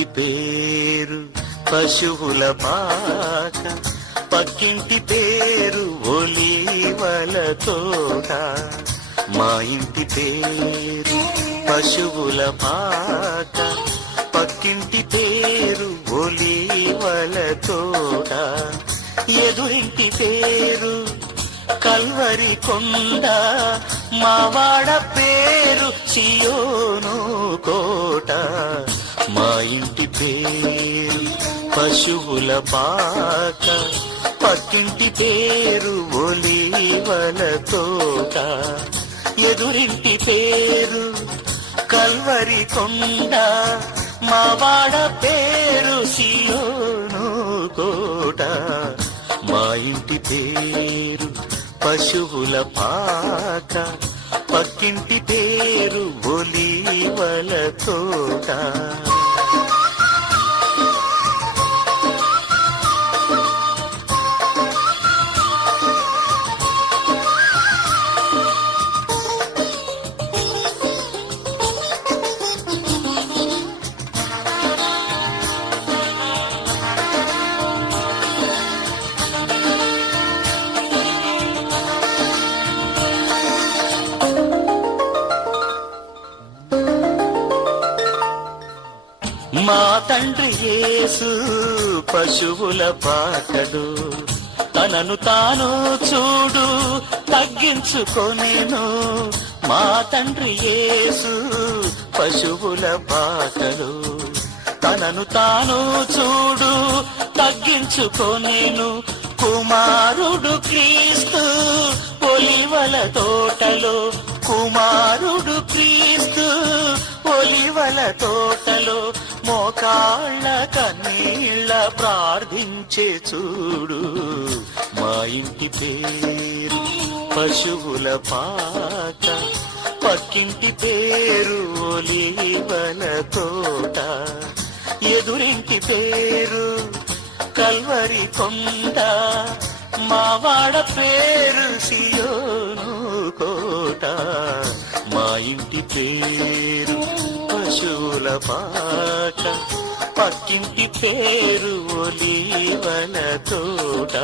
ఇంటి పేరు పశువుల పాక, పక్కింటి పేరు ఒలీవల తోట. మా ఇంటి పేరు పశువుల పాక, పక్కింటి పేరు ఒలీవల తోట. ఎదురింటి పేరు కల్వరి కొండ, మావాడ పేరు సియోను కోట. మా ఇంటి పేరు పశువుల పాక, పక్కింటి పేరు ఒలీవల తోట. ఎదురింటి పేరు కల్వరి కొండ, మావాడ పేరు సియోను కోట. మా ఇంటి పేరు పశువుల పాక, పక్కింటి పేరు ఒలీవల తోట. మా తండ్రి యేసు పశువుల పాకడు, తనను తాను చూడు తగ్గించుకొనెను. మా తండ్రి యేసు పశువుల పాకడు, తనను తాను చూడు తగ్గించుకొనెను. కుమారుడు క్రీస్తు ఒలీవల తోటలో, కుమారుడు క్రీస్తు ఒలీవల తోటలో. మోకాళ్ళ కన్నీళ్ళ ప్రార్థించే చూడు. మా ఇంటి పేరు పశువుల పాక, పక్కింటి పేరు ఒలీవల తోట. ఎదురింటి పేరు కల్వరి కొండ, మావాడ పేరు సియోను కోట. మా ఇంటి పేరు పశువుల పాక, పక్కింటి పేరు ఒలీవల తోట.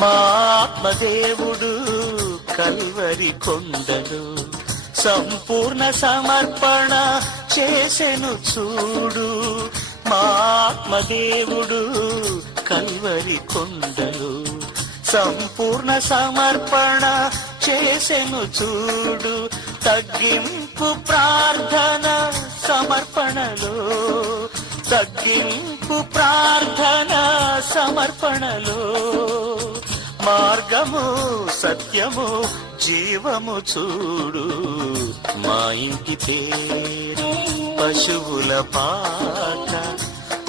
మా ఆత్మదేవుడు కల్వరి కొండలు సంపూర్ణ సమర్పణ చేసెను చూడు. మా ఆత్మదేవుడు కల్వరి కొండలు సంపూర్ణ సమర్పణ చేసెను చూడు. తగ్గింపు ప్రార్థన సమర్పణలో, తగ్గింపు ప్రార్థన సమర్పణలో. మార్గము సత్యము జీవము చూడు. మా ఇంటి పేరు పశువుల పాక,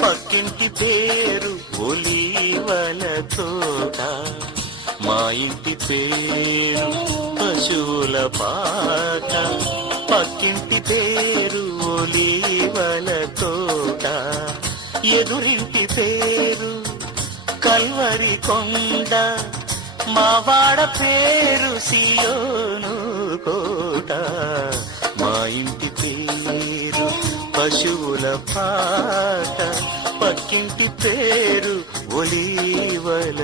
పక్కింటి పేరు ఒలీవల తోట. మా ఇంటి పేరు పశువుల పాక, పక్కింటి పేరు ఒలీవల తోట. ఎదురింటి పేరు కల్వరి కొండ, మావాడ పేరు సియోను కోట. మా ఇంటి పేరు పశువుల పాక, పక్కింటి పేరు ఒలీవల